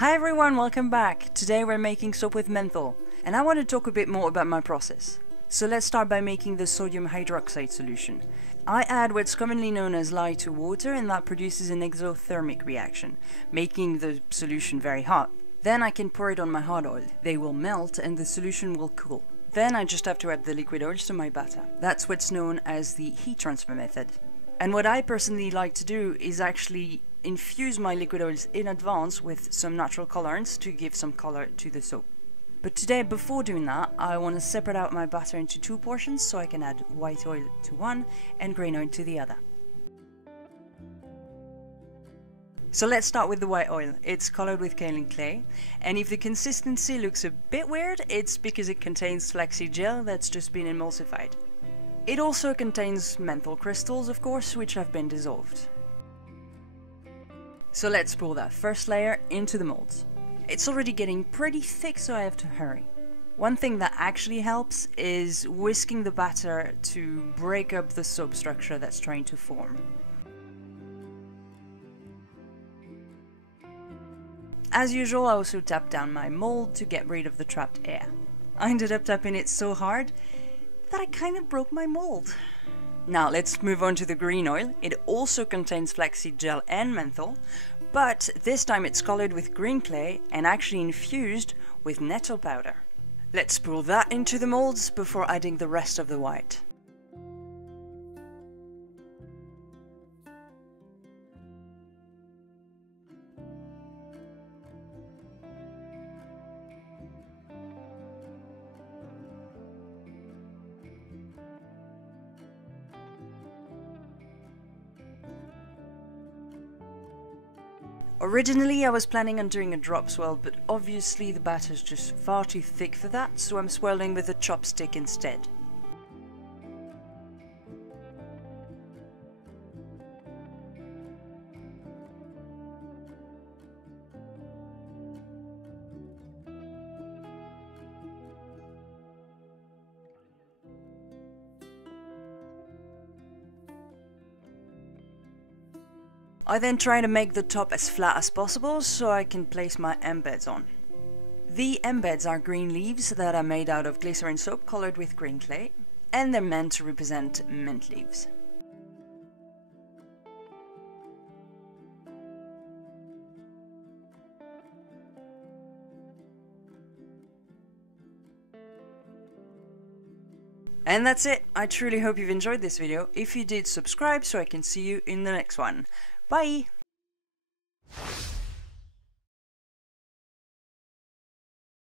Hi everyone, welcome back. Today we're making soap with menthol, and I want to talk a bit more about my process. So let's start by making the sodium hydroxide solution. I add what's commonly known as lye to water, and that produces an exothermic reaction, making the solution very hot. Then I can pour it on my hot oil. They will melt and the solution will cool. Then I just have to add the liquid oils to my batter. That's what's known as the heat transfer method. And what I personally like to do is actually infuse my liquid oils in advance with some natural colorants to give some color to the soap. But today, before doing that, I want to separate out my batter into two portions so I can add white oil to one and grain oil to the other. So let's start with the white oil. It's colored with kaolin clay, and if the consistency looks a bit weird, it's because it contains flaxseed gel that's just been emulsified. It also contains menthol crystals, of course, which have been dissolved. So let's pour that first layer into the molds. It's already getting pretty thick, so I have to hurry. One thing that actually helps is whisking the batter to break up the soap structure that's trying to form. As usual, I also tap down my mold to get rid of the trapped air. I ended up tapping it so hard that I kind of broke my mold. Now let's move on to the green oil. It also contains flaxseed gel and menthol, but this time it's colored with green clay and actually infused with nettle powder. Let's pour that into the molds before adding the rest of the white. Originally I was planning on doing a drop swirl, but obviously the batter's just far too thick for that, so I'm swirling with a chopstick instead. I then try to make the top as flat as possible so I can place my embeds on. The embeds are green leaves that are made out of glycerin soap colored with green clay, and they're meant to represent mint leaves. And that's it. I truly hope you've enjoyed this video. If you did, subscribe so I can see you in the next one. Bye!